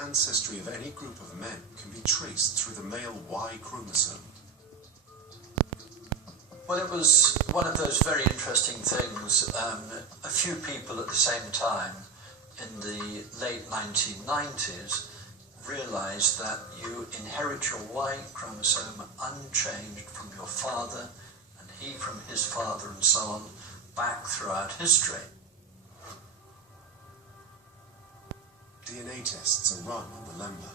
ancestry of any group of men can be traced through the male Y chromosome? Well, it was one of those very interesting things. A few people at the same time in the late 1990s realized that you inherit your Y chromosome unchanged from your father, and he from his father, and so on, back throughout history. DNA tests are run on the Lemba.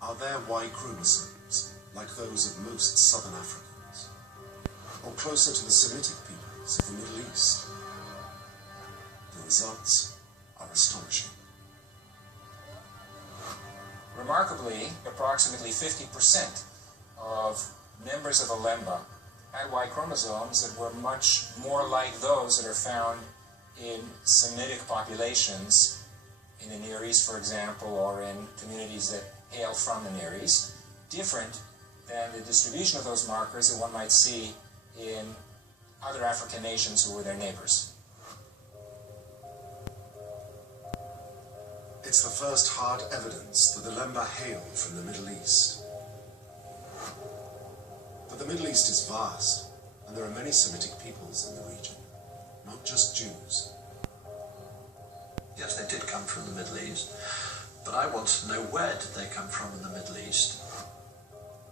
Are there Y chromosomes like those of most southern Africans, or closer to the Semitic peoples of the Middle East? The results are astonishing. Remarkably, approximately 50% of members of the Lemba had Y chromosomes that were much more like those that are found in Semitic populations in the Near East, for example, or in communities that hail from the Near East, different than the distribution of those markers that one might see in other African nations who were their neighbors. It's the first hard evidence that the Lemba hail from the Middle East. But the Middle East is vast, and there are many Semitic peoples in the region, not just Jews. Yes, they did come from the Middle East, but I want to know, where did they come from in the Middle East?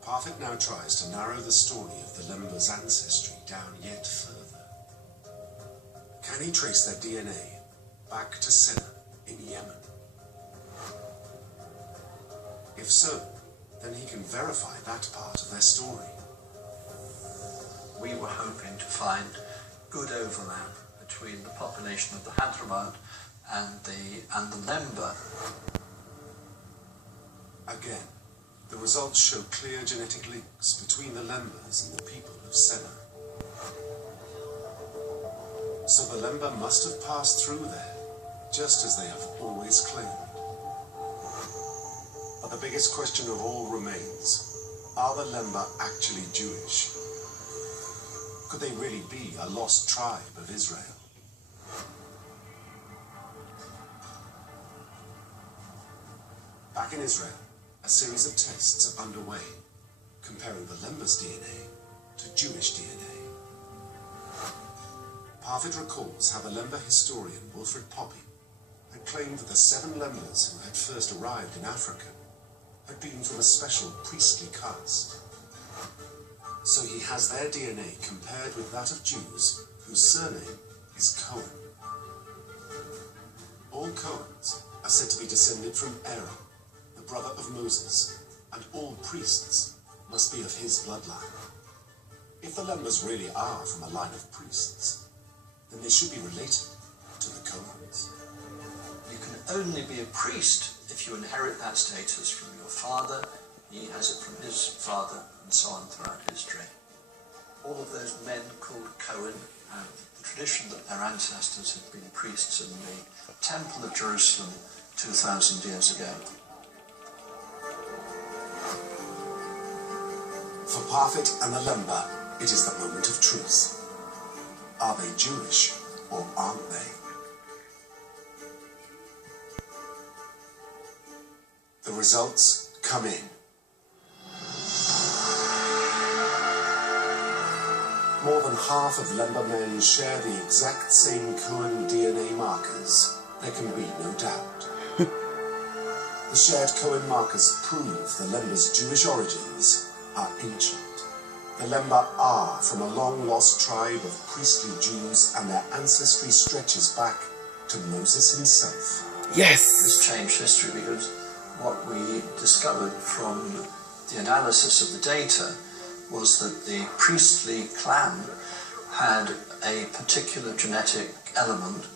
Parfit now tries to narrow the story of the Lemba's ancestry down yet further. Can he trace their DNA back to Senna in Yemen? If so, then he can verify that part of their story. We were hoping to find good overlap between the population of the Hadramaut and the Lemba. Again, the results show clear genetic links between the Lembas and the people of Senna. So the Lemba must have passed through there, just as they have always claimed. But the biggest question of all remains, are the Lemba actually Jewish? Could they really be a lost tribe of Israel? Back in Israel, a series of tests are underway, comparing the Lemba's DNA to Jewish DNA. Parfit recalls how the Lemba historian Wilfred Poppy had claimed that the 7 Lembas who had first arrived in Africa had been from a special priestly caste. So he has their DNA compared with that of Jews whose surname is Cohen. All Cohens are said to be descended from Aaron, the brother of Moses, and all priests must be of his bloodline. If the Lembas really are from a line of priests, then they should be related to the Cohens. You can only be a priest if you inherit that status from your father, he has it from his father, and so on throughout history. All of those men called Cohen have the tradition that their ancestors had been priests in the Temple of Jerusalem 2,000 years ago. For Parfit and the Lemba, it is the moment of truth. Are they Jewish or aren't they? The results come in. More than half of Lemba men share the exact same Cohen DNA markers. There can be no doubt. The shared Cohen markers prove the Lemba's Jewish origins are ancient. The Lemba are from a long-lost tribe of priestly Jews, and their ancestry stretches back to Moses himself. Yes! This changed history because what we discovered from the analysis of the data was that the Priestley clan had a particular genetic element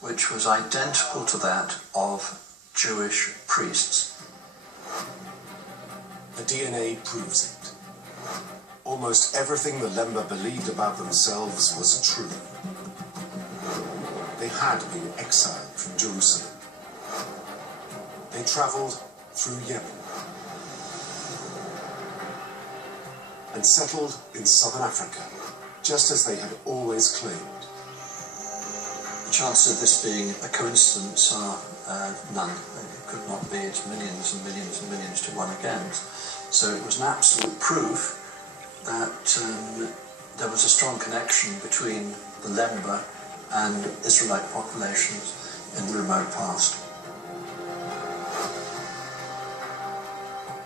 which was identical to that of Jewish priests. The DNA proves it. Almost everything the Lemba believed about themselves was true. They had been exiled from Jerusalem. They travelled through Yemen and settled in southern Africa, just as they had always claimed. The chances of this being a coincidence are none. It could not be. It's millions and millions and millions to one against. So it was an absolute proof that there was a strong connection between the Lemba and Israelite populations in the remote past.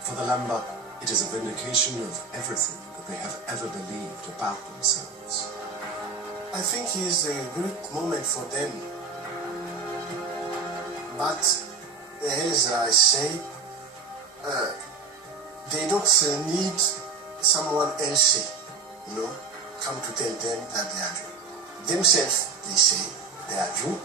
For the Lemba, it is a vindication of everything that they have ever believed about themselves. I think it's a great moment for them. But as I say, they don't need someone else, come to tell them that they are Jew. Themselves, they say they are Jew.